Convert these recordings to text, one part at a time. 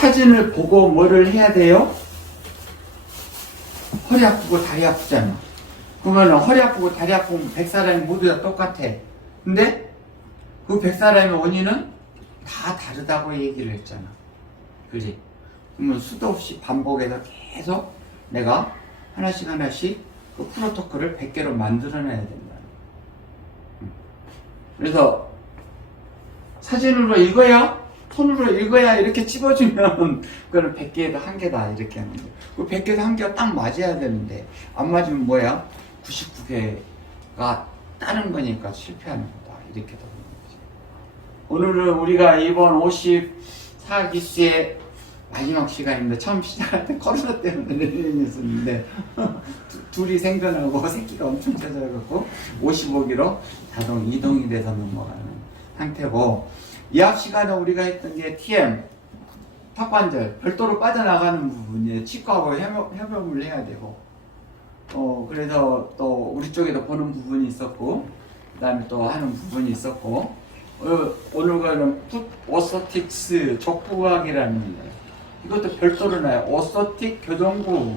사진을 보고 뭐를 해야 돼요? 허리 아프고 다리 아프잖아. 그러면 허리 아프고 다리 아프면 100사람이 모두 다 똑같아. 근데 그 100사람의 원인은 다 다르다고 얘기를 했잖아. 그지? 그러면 수도 없이 반복해서 계속 내가 하나씩 그 프로토콜을 100개로 만들어내야 된다. 그래서 사진으로 읽어야, 손으로 읽어야 이렇게 찍어주면 그거는 100개에도 한 개다 이렇게 하는 거예요. 그 100개에도 한 개가 딱 맞아야 되는데 안 맞으면 뭐야? 99개가 다른 거니까 실패하는 거다 이렇게 되는 거지. 오늘은 우리가 이번 54기수의 마지막 시간입니다. 처음 시작할 때 코로나 때문에 내년이 있었는데 둘이 생존하고 새끼가 엄청 찾아가고 55기로 자동 이동이 돼서 넘어가는 상태고, 이 앞 시간에 우리가 했던 게 TM, 턱관절, 별도로 빠져나가는 부분이에요. 치과하고 협업을 해야 되고, 그래서 또 우리 쪽에도 보는 부분이 있었고, 그 다음에 또 하는 부분이 있었고, 오늘은 풋 오서틱스 족부학이라는 거예요. 이것도 별도로 나요. 오서틱 교정구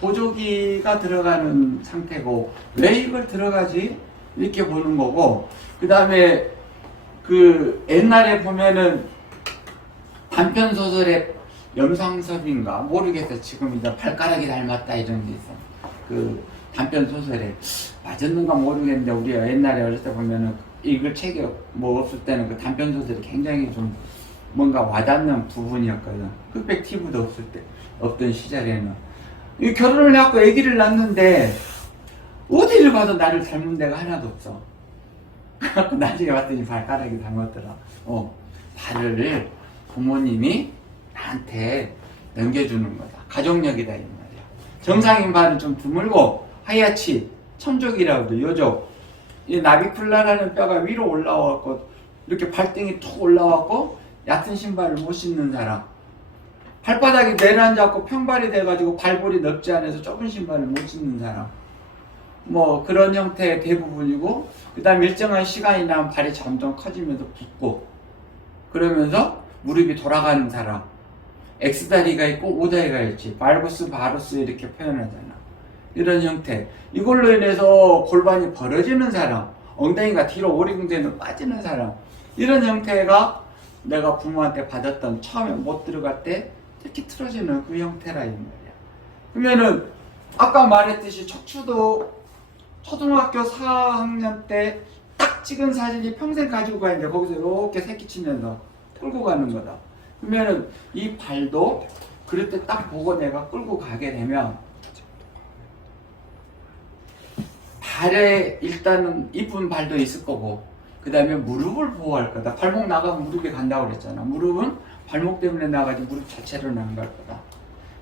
보조기가 들어가는 상태고, 왜 이걸 들어가지? 이렇게 보는 거고, 그 다음에 그 옛날에 보면은 단편소설의 염상섭인가 모르겠어. 지금 이제 발가락이 닮았다 이런 게 있어. 그 단편소설에 맞았는가 모르겠는데, 우리가 옛날에 어렸을 때 보면은 읽을 책이 뭐 없을 때는 그 단편소설이 굉장히 좀 뭔가 와닿는 부분이었거든. 흑백 TV도 없을 때, 없던 시절에는. 이 결혼을 해갖고 아기를 낳는데 어디를 가도 나를 닮은 데가 하나도 없어. 그래갖고 나중에 봤더니 발가락이 닮았더라. 발을 부모님이 나한테 넘겨주는 거다. 가족력이다 이 말이야. 정상인 발은 좀 드물고 하얗지, 첨족이라고도 요족. 이 나비쿨라라는 뼈가 위로 올라와갖고 이렇게 발등이 툭 올라와갖고 얕은 신발을 못 신는 사람, 발바닥이 내려앉아갖고 평발이 돼가지고 발볼이 넓지 않아서 좁은 신발을 못 신는 사람, 뭐 그런 형태의 대부분이고, 그 다음 일정한 시간이 나면 발이 점점 커지면서 붓고 그러면서 무릎이 돌아가는 사람, X다리가 있고 O다리가 있지, 발구스 바루스 이렇게 표현하잖아. 이런 형태. 이걸로 인해서 골반이 벌어지는 사람, 엉덩이가 뒤로 오리궁대로 빠지는 사람, 이런 형태가 내가 부모한테 받았던, 처음에 못 들어갈 때 이렇게 틀어지는 그 형태라 이 말이야. 그러면은 아까 말했듯이 척추도 초등학교 4학년 때 딱 찍은 사진이 평생 가지고 가는데 거기서 이렇게 새끼 치면서 끌고 가는 거다. 그러면은 이 발도 그럴 때 딱 보고 내가 끌고 가게 되면 발에 일단은 이쁜 발도 있을 거고, 그 다음에 무릎을 보호할 거다. 발목 나가면 무릎이 간다고 그랬잖아. 무릎은 발목 때문에 나가지 무릎 자체로는 안 갈 거다.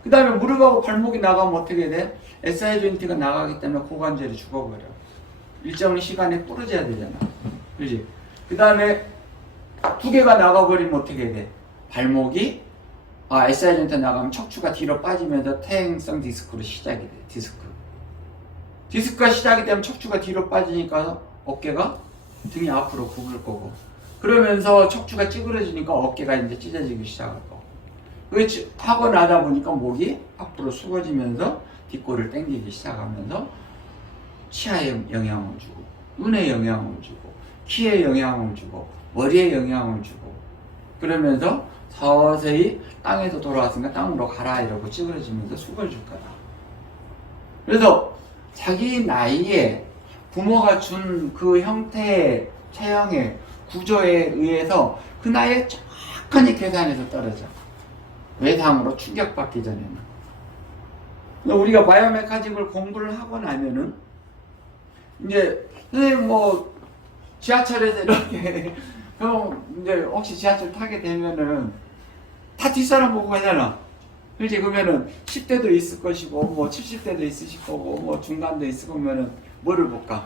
그 다음에 무릎하고 발목이 나가면 어떻게 돼? SI 조인트가 나가기 때문에 고관절이 죽어버려. 일정 시간에 부러져야 되잖아. 그지? 그 다음에 두 개가 나가버리면 어떻게 돼? 발목이, SI 조인트 나가면 척추가 뒤로 빠지면서 퇴행성 디스크로 시작이 돼. 디스크가 시작이 되면 척추가 뒤로 빠지니까 어깨가 등이 앞으로 굽을 거고, 그러면서 척추가 찌그러지니까 어깨가 이제 찢어지기 시작할 거고, 그렇지 하고 나다 보니까 목이 앞으로 숙어지면서 뒷골을 당기기 시작하면서 치아에 영향을 주고, 눈에 영향을 주고, 키에 영향을 주고, 머리에 영향을 주고, 그러면서 서서히 땅에서 돌아왔으니까 땅으로 가라 이러고 찌그러지면서 숙어질 거다. 그래서 자기 나이에 부모가 준 그 형태의 체형의 구조에 의해서 그 나이에 정확하게 계산해서 떨어져. 외상으로 충격받기 전에는. 우리가 바이오메카닉을 공부를 하고 나면은 이제 선생님 뭐 지하철에서 이렇게 그럼 이제 혹시 지하철 타게 되면은 다 뒷사람 보고 가잖아. 그렇지? 그러면은 10대도 있을 것이고 뭐 70대도 있으실 거고 뭐 중간도 있을 거면은 뭐를 볼까?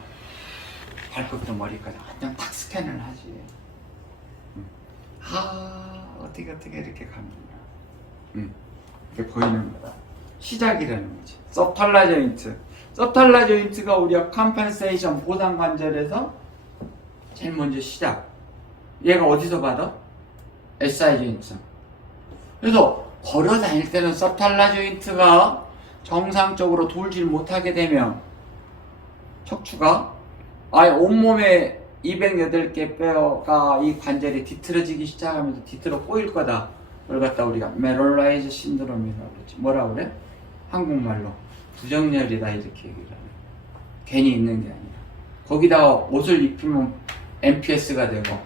발끝부터 머리까지 완전 딱 스캔을 하지. 어떻게 이렇게 가는구나. 이렇게 보이는 거다. 시작이라는 거지. 서브탈라 조인트. 서브탈라 조인트가 우리가 컴펜세이션 보상 관절에서 제일 먼저 시작. 얘가 어디서 받아? SI 조인트. 그래서 걸어 다닐 때는 서탈라 조인트가 정상적으로 돌질 못하게 되면 척추가 아예 온몸에 208개 뼈가 이 관절이 뒤틀어지기 시작하면서 뒤틀어 꼬일 거다. 그걸 갖다 우리가 메롤라이즈 신드롬이라고 그러지. 뭐라 그래? 한국말로 부정열이다 이렇게 얘기를 하네. 괜히 있는 게 아니라 거기다가 옷을 입히면 MPS가 되고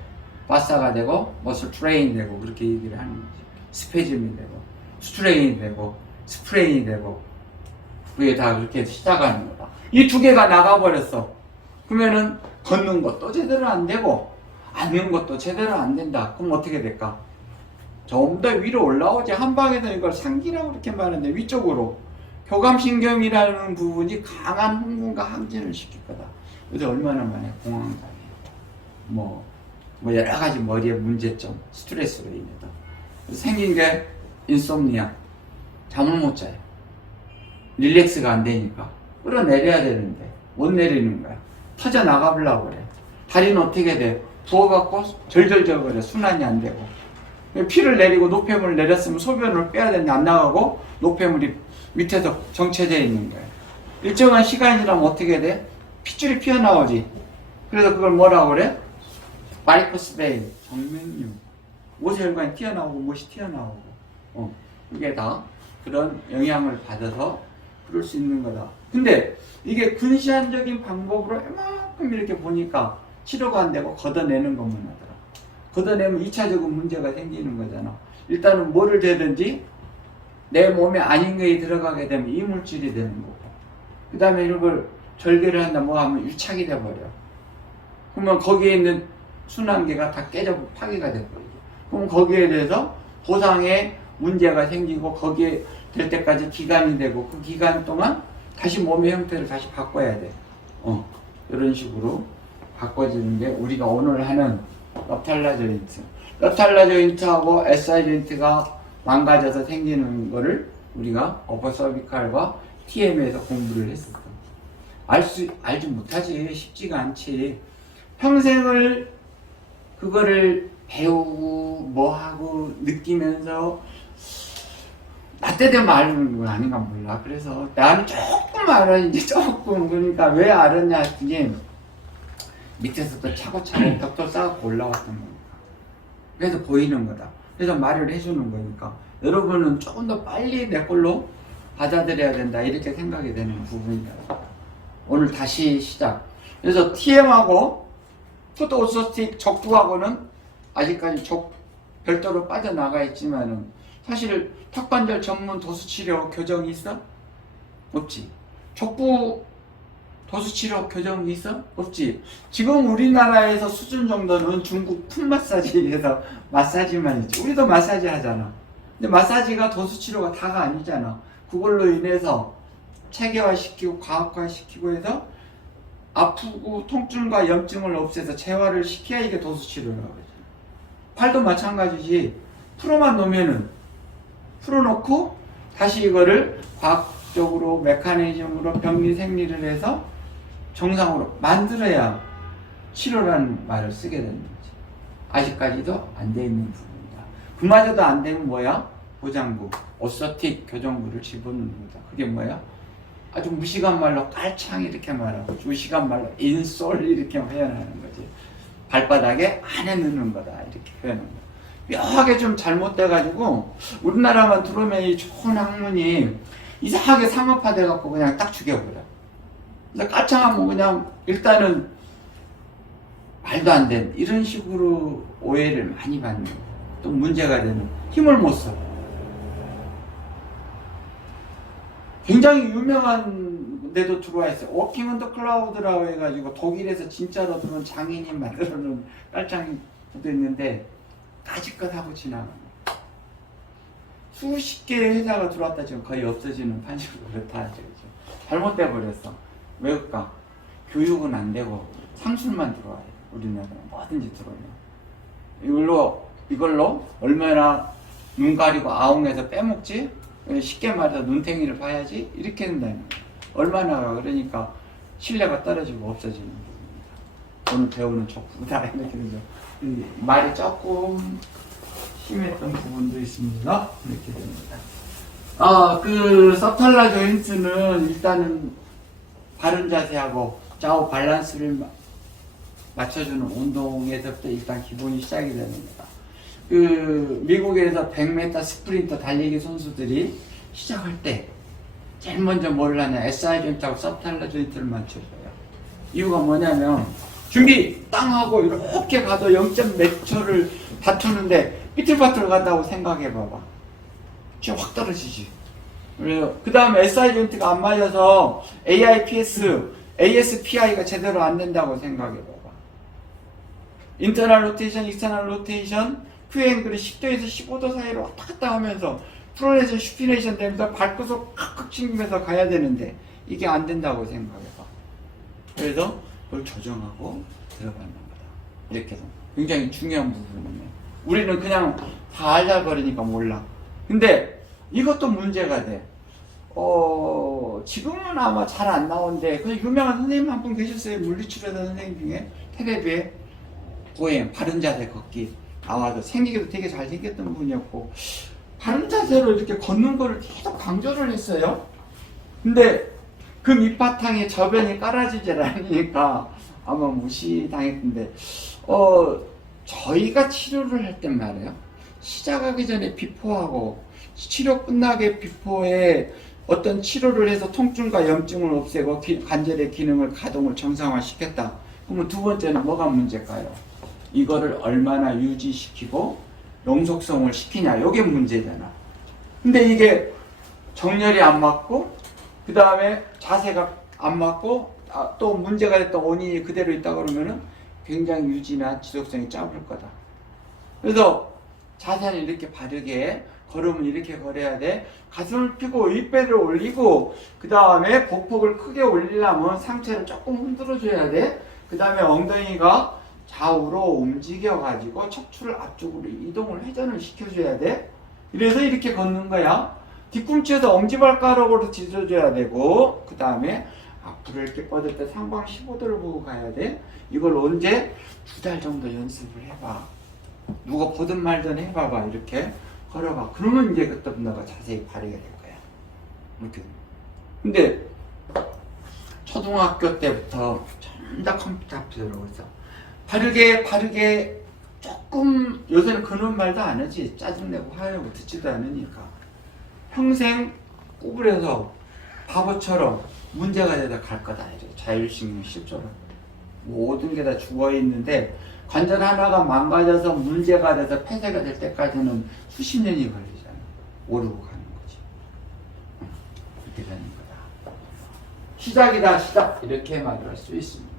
바사가 되고 머슬 트레인 되고 그렇게 얘기를 하는 거지. 스페즘이 되고 스트레인이 되고 스프레인이 되고 그게 다 그렇게 시작하는 거다. 이 두 개가 나가버렸어. 그러면은 걷는 것도 제대로 안 되고 앉는 것도 제대로 안 된다. 그럼 어떻게 될까? 좀 더 위로 올라오지. 한 방에서 이걸 상기라고 이렇게 말하는데 위쪽으로 교감신경이라는 부분이 강한 흥분과 항진을 시킬 거다. 그래서 얼마나 많이 공황장애, 뭐 여러 가지 머리의 문제점, 스트레스로 인해서 생긴 게 인솜니아, 잠을 못 자요. 릴렉스가 안 되니까 끌어내려야 되는데 못 내리는 거야. 터져 나가보려고 그래. 다리는 어떻게 돼? 부어갖고 절절절거려. 순환이 안 되고. 피를 내리고 노폐물을 내렸으면 소변을 빼야 되는데 안 나가고 노폐물이 밑에서 정체되어 있는 거야. 일정한 시간이 지나면 어떻게 돼? 핏줄이 피어나오지. 그래서 그걸 뭐라고 그래? 바리코스 베인, 정맥류. 모세혈관이 튀어나오고 못이 튀어나오고. 이게 다 그런 영향을 받아서 그럴 수 있는 거다. 근데 이게 근시안적인 방법으로 이만큼 이렇게 보니까 치료가 안 되고 걷어내는 것만 하더라. 걷어내면 2차적인 문제가 생기는 거잖아. 일단은 뭐를 재든지 내 몸에 안인경이 들어가게 되면 이물질이 되는 거고, 그 다음에 이걸 절개를 한다 뭐 하면 유착이 돼버려. 그러면 거기에 있는 순환계가 다 깨져 파괴가 돼버리죠. 그럼 거기에 대해서 보상에 문제가 생기고 거기에 될 때까지 기간이 되고 그 기간 동안 다시 몸의 형태를 다시 바꿔야 돼. 이런 식으로 바꿔지는 게 우리가 오늘 하는 럽탈라 조인트. 럽탈라 조인트하고 SI 조인트가 망가져서 생기는 거를 우리가 어퍼 서비칼과 TM에서 공부를 했었어. 알지 못하지. 쉽지가 않지. 평생을 그거를 배우고 뭐하고 느끼면서 나 때 되면 아는 건 아닌가 몰라. 그래서 나는 조금 알아. 이제 조금. 그러니까 왜 알았냐 했더니 밑에서부터 차고차고 벽돌 쌓고 올라왔던 거니까. 그래서 보이는 거다. 그래서 말을 해주는 거니까 여러분은 조금 더 빨리 내 걸로 받아들여야 된다 이렇게 생각이 되는 부분이다. 오늘 다시 시작. 그래서 TM하고 풋 오스틱 적두하고는 아직까지 별도로 빠져나가 있지만은 사실 턱관절 전문 도수치료 교정이 있어? 없지. 족부 도수치료 교정이 있어? 없지. 지금 우리나라에서 수준 정도는 중국 풋 마사지에서 마사지만 있지. 우리도 마사지 하잖아. 근데 마사지가 도수치료가 다가 아니잖아. 그걸로 인해서 체계화시키고 과학화시키고 해서 아프고 통증과 염증을 없애서 재활을 시켜야 이게 도수치료라고 그러지. 팔도 마찬가지지. 풀어만 놓으면은 풀어놓고 다시 이거를 과학적으로 메커니즘으로 병리 생리를 해서 정상으로 만들어야 치료라는 말을 쓰게 되는 거지. 아직까지도 안 돼 있는 부분이다. 그마저도 안 되면 뭐야? 보장구, 오서틱 교정구를 집어넣는 거다. 그게 뭐야? 아주 무식한 말로 깔창 이렇게 말하고 무식한 말로 인솔 이렇게 표현하는 거지. 발바닥에 안에 넣는 거다 이렇게 표현하는 거야. 묘하게 좀 잘못돼가지고 우리나라만 들어오면 이 좋은 학문이 이상하게 상업화돼갖고 그냥 딱 죽여버려. 그래서 깔창하면 그냥 일단은 말도 안 되는 이런 식으로 오해를 많이 받는 거야. 또 문제가 되는 힘을 못 써. 굉장히 유명한 데도 들어와 있어요. 워킹 언더 클라우드라고 해가지고 독일에서 진짜로 들어온 장인이 만들어놓은 깔창이 있는데 까짓것 하고 지나가는 거예요. 수십 개의 회사가 들어왔다 지금 거의 없어지는 판식으로 그렇다. 잘못돼 버렸어. 왜 그럴까? 교육은 안 되고 상술만 들어와요. 우리나라는 뭐든지 들어오면. 이걸로 얼마나 눈 가리고 아웅해서 빼먹지? 쉽게 말해서 눈탱이를 봐야지? 이렇게 된다는 거예요. 얼마나 그러니까 신뢰가 떨어지고 없어지는 부분입니다. 오늘 배우는 족구다 이렇게 되죠. 말이 조금 심했던 부분도 있습니다. 이렇게 됩니다. 그 서탈라 조인트는 일단은 바른 자세하고 좌우 밸런스를 맞춰주는 운동에서부터 일단 기본이 시작이 됩니다. 그 미국에서 100m 스프린터 달리기 선수들이 시작할 때 제일 먼저 뭘 하냐, SI 조인트하고 서탈라 조인트를 맞춰줘요. 이유가 뭐냐면 준비 땅 하고 이렇게 가도 0점 몇 초를 다투는데 삐뚤빠뚤 간다고 생각해 봐봐. 진짜 확 떨어지지. 그 다음에 SI 조인트가 안 맞아서 AIPS, ASPI가 제대로 안 된다고 생각해 봐봐. 인터널 로테이션, 익스터널 로테이션, 큐앵글이 10도에서 15도 사이로 왔다 갔다 하면서 프로네이션, 슈피네이션 되면서 발구석 칵칵 튕기면서 가야 되는데 이게 안 된다고 생각해봐. 그래서 그걸 조정하고 들어가는 거다. 이렇게 해서 굉장히 중요한 부분이네. 우리는 그냥 다 알려버리니까 몰라. 근데 이것도 문제가 돼. 지금은 아마 잘 안 나오는데 그 유명한 선생님 한 분 계셨어요. 물리치료사 선생님 중에 테레비에 보행 바른 자세 걷기 나와서 생기기도 되게 잘생겼던 분이었고 바른 자세로 이렇게 걷는 거를 계속 강조를 했어요. 근데 그 밑바탕에 저변이 깔아지질 않으니까 아마 무시당했는데 저희가 치료를 할 땐 말이에요. 시작하기 전에 비포하고 치료 끝나게 비포에 어떤 치료를 해서 통증과 염증을 없애고 관절의 기능을 가동을 정상화시켰다. 그러면 두 번째는 뭐가 문제일까요? 이거를 얼마나 유지시키고 영속성을 시키냐. 이게 문제잖아. 근데 이게 정렬이 안 맞고 그 다음에 자세가 안 맞고 또 문제가 됐던 원인이 그대로 있다 그러면은 굉장히 유지나 지속성이 짧을 거다. 그래서 자세는 이렇게 바르게 걸으면 이렇게 걸어야 돼. 가슴을 펴고 윗배를 올리고 그 다음에 복폭을 크게 올리려면 상체를 조금 흔들어 줘야 돼. 그 다음에 엉덩이가 좌우로 움직여 가지고 척추를 앞쪽으로 이동을 회전을 시켜줘야 돼. 이래서 이렇게 걷는 거야. 뒤꿈치에서 엄지발가락으로 짖어줘야 되고 그 다음에 앞으로 이렇게 뻗을 때 상방 15도를 보고 가야 돼. 이걸 언제? 2달 정도 연습을 해봐. 누가 보든 말든 해봐봐. 이렇게 걸어봐. 그러면 이제 그때부터 너가 자세히 바르게 될 거야. 이렇게. 근데 초등학교 때부터 전부 다 컴퓨터 앞에 들어오서 바르게 조금 요새는 그런 말도 안 하지. 짜증내고 화내고 듣지도 않으니까 평생 구부려서 바보처럼 문제가 되다 갈 거다. 자율신경 실조로 모든 게 다 죽어 있는데 관절 하나가 망가져서 문제가 돼서 폐쇄가 될 때까지는 수십 년이 걸리잖아. 오르고 가는 거지. 이렇게 되는 거다. 시작이다, 시작. 이렇게 말할 수 있습니다.